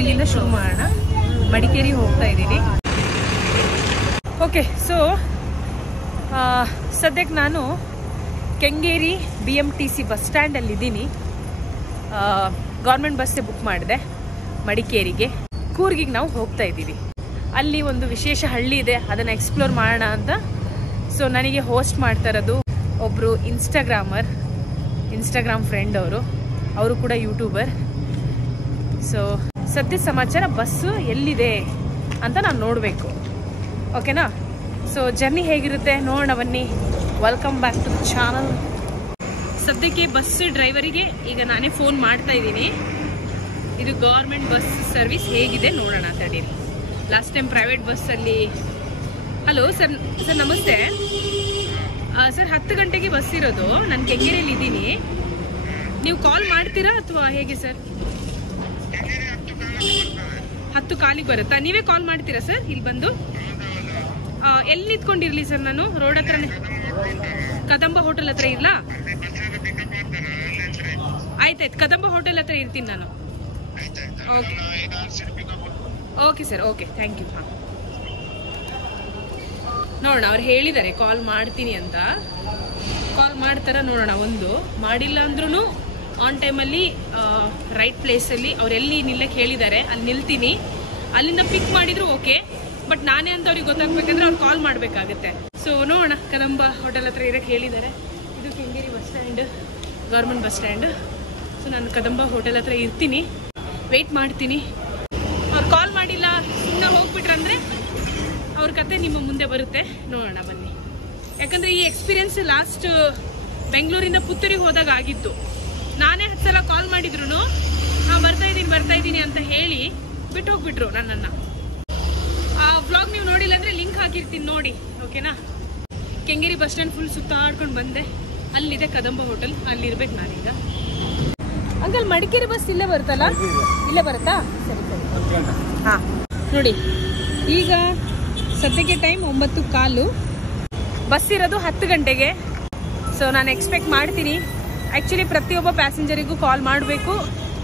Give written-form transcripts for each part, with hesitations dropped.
ಇಲ್ಲಿಂದ ಶುರು ಮಾಡೋಣ. ಮಡಿಕೇರಿ ಹೋಗ್ತಾ ಇದ್ದೀನಿ. ಓಕೆ, ಸೊ ಸದ್ಯಕ್ಕೆ ನಾನು ಕೆಂಗೇರಿ BMTC ಬಸ್ ಸ್ಟ್ಯಾಂಡಲ್ಲಿದ್ದೀನಿ. ಗೌರ್ಮೆಂಟ್ ಬಸ್ಸೇ ಬುಕ್ ಮಾಡಿದೆ ಮಡಿಕೇರಿಗೆ. ಕೂರ್ಗಿಗೆ ನಾವು ಹೋಗ್ತಾ ಇದ್ದೀವಿ. ಅಲ್ಲಿ ಒಂದು ವಿಶೇಷ ಹಳ್ಳಿ ಇದೆ, ಅದನ್ನು ಎಕ್ಸ್ಪ್ಲೋರ್ ಮಾಡೋಣ ಅಂತ. ಸೊ ನನಗೆ ಹೋಸ್ಟ್ ಮಾಡ್ತಾ ಇರೋದು ಒಬ್ಬರು ಇನ್ಸ್ಟಾಗ್ರಾಮ್ ಫ್ರೆಂಡ್. ಅವರು ಕೂಡ ಯೂಟ್ಯೂಬರ್. ಸೊ ಸದ್ಯ ಸಮಾಚಾರ ಬಸ್ಸು ಎಲ್ಲಿದೆ ಅಂತ ನಾನು ನೋಡಬೇಕು. ಓಕೆನಾ? ಸೊ ಜರ್ನಿ ಹೇಗಿರುತ್ತೆ ನೋಡೋಣ ಬನ್ನಿ. Welcome back to the channel. ಸದ್ಯಕ್ಕೆ ಬಸ್ ಡ್ರೈವರಿಗೆ ಈಗ ನಾನೇ ಫೋನ್ ಮಾಡ್ತಾ ಇದ್ದೀನಿ. ಇದು ಗೌರ್ಮೆಂಟ್ ಬಸ್ ಸರ್ವಿಸ್ ಹೇಗಿದೆ ನೋಡೋಣ ತಡೀರಿ. ಲಾಸ್ಟ್ ಟೈಮ್ ಪ್ರೈವೇಟ್ ಬಸ್ಸಲ್ಲಿ. ಹಲೋ ಸರ್, ನಮಸ್ತೆ ಸರ್. 10 ಗಂಟೆಗೆ ಬಸ್ ಇರೋದು. ನಾನು ಕೆಂಗೇರಿಯಲ್ಲಿ ಇದ್ದೀನಿ. ನೀವು ಕಾಲ್ ಮಾಡ್ತೀರಾ ಅಥವಾ ಹೇಗೆ ಸರ್? 10 ಕಾಲಿಗೆ ಬರುತ್ತಾ? ನೀವೇ ಕಾಲ್ ಮಾಡ್ತೀರಾ ಸರ್ ಇಲ್ಲಿ ಬಂದು? ಎಲ್ಲಿ ನಿಂತ್ಕೊಂಡಿರ್ಲಿ ಸರ್? ನಾನು ರೋಡ್ ಹತ್ರನೇ, ಕದಂಬ ಹೋಟೆಲ್ ಹತ್ರ ಇರ್ಲಾ? ಆಯ್ತಾಯ್ತು, ಕದಂಬ ಹೋಟೆಲ್ ಹತ್ರ ಇರ್ತೀನಿ ನಾನು. Okay sir, okay, thank you. ಹಾಂ, ನೋಡೋಣ. ಅವ್ರು ಹೇಳಿದ್ದಾರೆ ಕಾಲ್ ಮಾಡ್ತೀನಿ ಅಂತ. ಕಾಲ್ ಮಾಡ್ತಾರ ನೋಡೋಣ. ಒಂದು ಮಾಡಿಲ್ಲ ಅಂದ್ರೂ ಆನ್ ಟೈಮಲ್ಲಿ ರೈಟ್ ಪ್ಲೇಸಲ್ಲಿ ಅವ್ರು ಎಲ್ಲಿ ನಿಲ್ಲಕ್ಕೆ ಹೇಳಿದ್ದಾರೆ ಅಲ್ಲಿ ನಿಲ್ತೀನಿ. ಅಲ್ಲಿಂದ ಪಿಕ್ ಮಾಡಿದ್ರು ಓಕೆ, ಬಟ್ ನಾನೇ ಅಂತ ಅವ್ರಿಗೆ ಗೊತ್ತಾಗ್ಬೇಕಂದ್ರೆ ಅವ್ರು ಕಾಲ್ ಮಾಡಬೇಕಾಗುತ್ತೆ. ಸೊ ನೋಡೋಣ. ಕದಂಬ ಹೋಟೆಲ್ ಹತ್ರ ಇರೋಕ್ಕೆ ಹೇಳಿದ್ದಾರೆ. ಇದು Kengeri bus stand, government bus stand. So ನಾನು ಕದಂಬ ಹೋಟೆಲ್ ಹತ್ರ ಇರ್ತೀನಿ, ವೆಯ್ಟ್ ಮಾಡ್ತೀನಿ. ಅವ್ರು ಕಾಲ್ ಮಾಡಿಲ್ಲ ಸುಮ್ಮನೆ ಹೋಗ್ಬಿಟ್ರಂದ್ರೆ ಅವ್ರ ಕತೆ ನಿಮ್ಮ ಮುಂದೆ ಬರುತ್ತೆ. ನೋಡೋಣ ಬನ್ನಿ. ಯಾಕಂದರೆ ಈ ಎಕ್ಸ್ಪೀರಿಯನ್ಸ್ ಲಾಸ್ಟ್ ಬೆಂಗಳೂರಿಂದ ಪುತ್ತೂರಿಗೆ ಹೋದಾಗ ಆಗಿತ್ತು. ನಾನೇ 10 ಸಲ ಕಾಲ್ ಮಾಡಿದ್ರು ನಾನು ಬರ್ತಾ ಇದ್ದೀನಿ ಅಂತ ಹೇಳಿ ಬಿಟ್ಟು ಹೋಗ್ಬಿಟ್ರು ನನ್ನನ್ನು. ಆ ವ್ಲಾಗ್ ನೀವು ನೋಡಿಲ್ಲ ಅಂದರೆ ಲಿಂಕ್ ಹಾಕಿರ್ತೀನಿ ನೋಡಿ, ಓಕೆನಾ? ಕೆಂಗೇರಿ ಬಸ್ ಸ್ಟ್ಯಾಂಡ್ ಫುಲ್ ಸುತ್ತಾಡ್ಕೊಂಡು ಬಂದೆ. ಅಲ್ಲಿದೆ ಕದಂಬ ಹೋಟೆಲ್, ಅಲ್ಲಿರ್ಬೇಕು ನಾನೀಗ. ಅಂಕಲ್, ಮಡಿಕೇರಿ ಬಸ್ ಇಲ್ಲೇ ಬರುತ್ತಲ್ಲ? ಇಲ್ಲೇ ಬರುತ್ತಾ? ಸರಿ ಸರಿ. ಹಾಂ, ನೋಡಿ ಈಗ ಸದ್ಯಕ್ಕೆ ಟೈಮ್ 9:15. ಬಸ್ ಇರೋದು 10 ಗಂಟೆಗೆ. ಸೊ ನಾನು ಎಕ್ಸ್ಪೆಕ್ಟ್ ಮಾಡ್ತೀನಿ. ಆ್ಯಕ್ಚುಲಿ ಪ್ರತಿಯೊಬ್ಬ ಪ್ಯಾಸೆಂಜರಿಗೂ ಕಾಲ್ ಮಾಡಬೇಕು,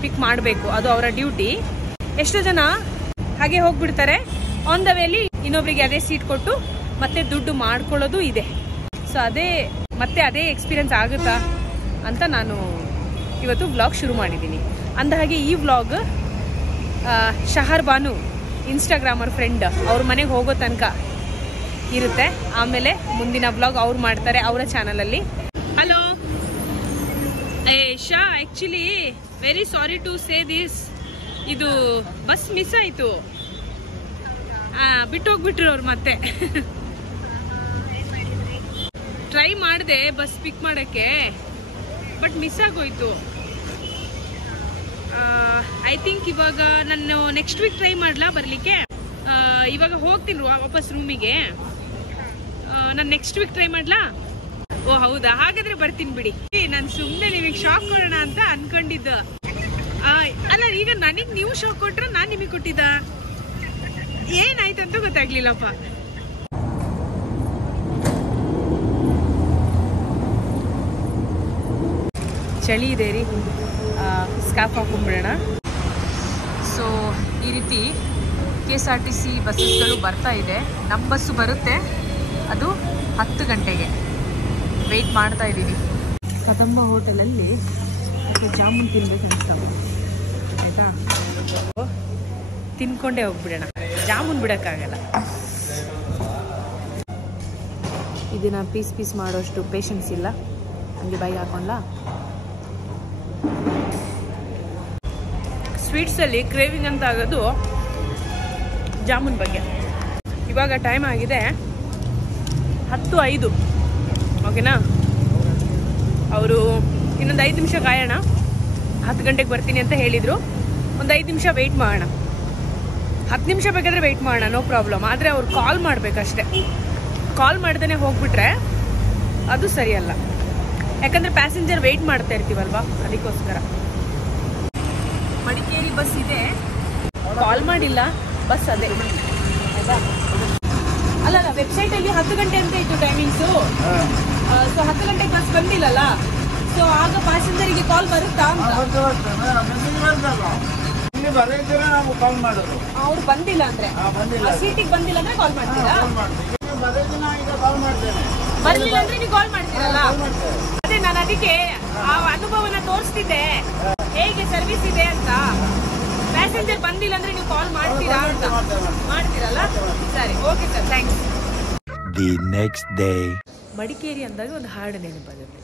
ಪಿಕ್ ಮಾಡಬೇಕು, ಅದು ಅವರ ಡ್ಯೂಟಿ. ಎಷ್ಟೋ ಜನ ಹಾಗೆ ಹೋಗ್ಬಿಡ್ತಾರೆ. ಆನ್ ದ ವೇಲಿ ಇನ್ನೊಬ್ರಿಗೆ ಅದೇ ಸೀಟ್ ಕೊಟ್ಟು ಮತ್ತೆ ದುಡ್ಡು ಮಾಡ್ಕೊಳ್ಳೋದು ಇದೆ. ಸೊ ಅದೇ ಎಕ್ಸ್ಪೀರಿಯನ್ಸ್ ಆಗುತ್ತಾ ಅಂತ ನಾನು ಇವತ್ತು ವ್ಲಾಗ್ ಶುರು ಮಾಡಿದ್ದೀನಿ. ಅಂದಹಾಗೆ ಈ ವ್ಲಾಗ್ ಶಹರ್ ಬಾನು ಇನ್ಸ್ಟಾಗ್ರಾಮರ್ ಫ್ರೆಂಡ್ ಅವ್ರ ಮನೆಗೆ ಹೋಗೋ ತನಕ ಇರುತ್ತೆ. ಆಮೇಲೆ ಮುಂದಿನ ವ್ಲಾಗ್ ಅವ್ರು ಮಾಡ್ತಾರೆ ಅವರ ಚಾನಲಲ್ಲಿ. ಹಲೋ ಶಾ, actually very sorry to say this, ಇದು ಬಸ್ ಮಿಸ್ ಆಯಿತು. ಬಿಟ್ಟು ಹೋಗ್ಬಿಟ್ರು ಅವ್ರು. ಮತ್ತೆ ಟ್ರೈ ಮಾಡಿದೆ ಬಸ್ ಪಿಕ್ ಮಾಡೋಕ್ಕೆ, ಬಟ್ ಮಿಸ್ ಆಗೋಯ್ತು. ಐ ಥಿಂಕ್ ಇವಾಗ ನಾನು ನೆಕ್ಸ್ಟ್ ವೀಕ್ ಟ್ರೈ ಮಾಡಲಾ ಬರಲಿಕ್ಕೆ? ಇವಾಗ ಹೋಗ್ತೀನಿ ವಾಪಸ್ ರೂಮಿಗೆ. ನಾನು ನೆಕ್ಸ್ಟ್ ವೀಕ್ ಟ್ರೈ ಮಾಡಲಾ? ಓ ಹೌದಾ, ಹಾಗಾದ್ರೆ ಬರ್ತೀನಿ ಬಿಡಿ. ನಾನು ಸುಮ್ಮನೆ ನಿಮಗೆ ಶಾಕ್ ಕೊಡೋಣ ಅಂತ ಅನ್ಕೊಂಡಿದ್ದ. ಅಲ್ಲ, ಈಗ ನನಗೆ ನೀವು ಶಾಕ್ ಕೊಟ್ರೆ ನಾನು ನಿಮಗೆ ಕೊಟ್ಟಿದ್ದ? ಏನಾಯ್ತು ಅಂತ ಗೊತ್ತಾಗ್ಲಿಲ್ಲಪ್ಪ. ಚಳಿ ಇದೆ ರೀ, ಸ್ಕಾರ್ಫ್ ಹಾಕೊಂಡ್ಬಿಡೋಣ. ಸೊ ಈ ರೀತಿ KSRTC ಬಸ್ಸಸ್ಗಳು ಬರ್ತಾ ಇದೆ. ನಮ್ಮ ಬಸ್ಸು ಬರುತ್ತೆ, ಅದು 10 ಗಂಟೆಗೆ. ವೆಯ್ಟ್ ಮಾಡ್ತಾ ಇದ್ದೀವಿ. ಕದಂಬ ಹೋಟೆಲಲ್ಲಿ ಜಾಮೂನ್ ತಿನ್ಬೇಕು ಅನ್ಸ್ತಾವೆ, ಆಯಿತಾ? ತಿನ್ಕೊಂಡೇ ಹೋಗ್ಬಿಡೋಣ, ಜಾಮೂನ್ ಬಿಡೋಕ್ಕಾಗಲ್ಲ. ಇದನ್ನು ಪೀಸ್ ಮಾಡೋಷ್ಟು ಪೇಷನ್ಸ್ ಇಲ್ಲ. ಹಂಗೆ ಬಾಯಿಗೆ ಹಾಕೊಂಡ್ಲಾ. ಸ್ವೀಟ್ಸಲ್ಲಿ ಕ್ರೇವಿಂಗ್ ಅಂತ ಆಗೋದು ಜಾಮೂನ್ ಬಗ್ಗೆ. ಇವಾಗ ಟೈಮ್ ಆಗಿದೆ 10:05, ಓಕೆನಾ? ಅವರು ಇನ್ನೊಂದು 5 ನಿಮಿಷ ಕಾಯೋಣ, 10 ಗಂಟೆಗೆ ಬರ್ತೀನಿ ಅಂತ ಹೇಳಿದರು. ಒಂದು 5 ನಿಮಿಷ ವೆಯ್ಟ್ ಮಾಡೋಣ. 10 ನಿಮಿಷ ಬೇಕಾದರೆ ವೆಯ್ಟ್ ಮಾಡೋಣ, ನೋ ಪ್ರಾಬ್ಲಮ್. ಆದರೆ ಅವ್ರು ಕಾಲ್ ಮಾಡಬೇಕಷ್ಟೆ. ಕಾಲ್ ಮಾಡ್ದೇ ಹೋಗ್ಬಿಟ್ರೆ ಅದು ಸರಿಯಲ್ಲ. ಯಾಕಂದರೆ ಪ್ಯಾಸೆಂಜರ್ ವೆಯ್ಟ್ ಮಾಡ್ತಾ ಇರ್ತೀವಲ್ವಾ, ಅದಕ್ಕೋಸ್ಕರ. ಮಡಿಕೇರಿ ಬಸ್ ಇದೆ, ಕಾಲ್ ಮಾಡಿಲ್ಲ, ಬಸ್ ಅದೇ ಆಯ್ತಾ? ಅಲ್ಲ, ವೆಬ್ಸೈಟಲ್ಲಿ 10 ಗಂಟೆ ಅಂತ ಇತ್ತು ಟೈಮಿಂಗ್ಸು. ಸೊ 10 ಗಂಟೆಗೆ ಬಸ್ ಬಂದಿಲ್ಲಲ್ಲ, ಸೊ ಆಗ ಪ್ಯಾಸೆಂಜರಿಗೆ ಕಾಲ್ ಬರುತ್ತಾ ಅಂತ. ಬರದಿದ್ರೆ ನಾವು ಕಾಲ್ ಮಾಡೋದು. ಅವ್ರು ಬಂದಿಲ್ಲ ಅಂದ್ರೆ ಸೀಟಿಗೆ ಬಂದಿಲ್ಲ ಅಂದ್ರೆ ಕಾಲ್ ಮಾಡ್ತೀರಾ? ಬರೋದಿನ ಈಗ ಕಾಲ್ ಮಾಡ್ತೇನೆ. ಬರ್ಲಿಲ್ಲ ಅಂದ್ರೆ ನೀವು ಕಾಲ್ ಮಾಡ್ತೀರಲ್ಲ? ಅದೇ ನಾನು ಅದಕ್ಕೆ ಆ ಅನುಭವನ ತೋರಿಸ್ತಿದ್ದೆ ಹೇಗೆ ಸರ್ವಿಸ್ ಇದೆ ಅಂತ. ಪ್ಯಾಸೆಂಜರ್ ಬಂದಿಲ್ಲ ಅಂದ್ರೆ ನೀವು ಕಾಲ್ ಮಾಡ್ತೀರಾ ಅಂತ. ಮಾಡ್ತೀರಲ್ಲ? ಸರಿ, okay sir, thanks. The next day. Madikeri ಅಂದಾಗ ಒಂದು ಹಾಡು ನೆನಪಾಗುತ್ತೆ.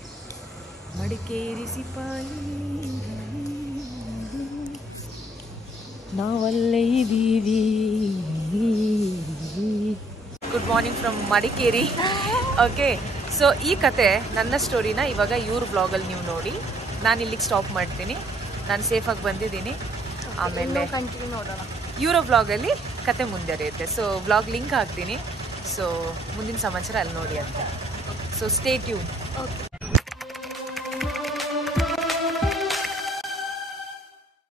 ಮಡಿಕೇರಿ ಸಿಪಾಯಿ ನಾವಲ್ಲೇ ಇದ್ದೀವಿ. Good morning from Madikeri. Okay, so ಈ ಕತೆ ನನ್ನ ಸ್ಟೋರಿನ ಇವಾಗ ಇವ್ರ ಬ್ಲಾಗಲ್ಲಿ ನೀವು ನೋಡಿ. ನಾನು ಇಲ್ಲಿಗೆ ಸ್ಟಾಪ್ ಮಾಡ್ತೀನಿ. ನಾನು ಸೇಫಾಗಿ ಬಂದಿದ್ದೀನಿ. ಆಮೇಲೆ ಕಂಟಿನ್ಯೂ ನೋಡೋಣ. ಇವರ ಬ್ಲಾಗಲ್ಲಿ ಕತೆ ಮುಂದುವರಿಯುತ್ತೆ. ಸೊ ಬ್ಲಾಗ್ ಲಿಂಕ್ ಹಾಕ್ತೀನಿ. ಸೊ ಮುಂದಿನ ಸಮಾಚಾರ ಅಲ್ಲಿ ನೋಡಿ ಅಂತ. So stay tune. ಓಕೆ.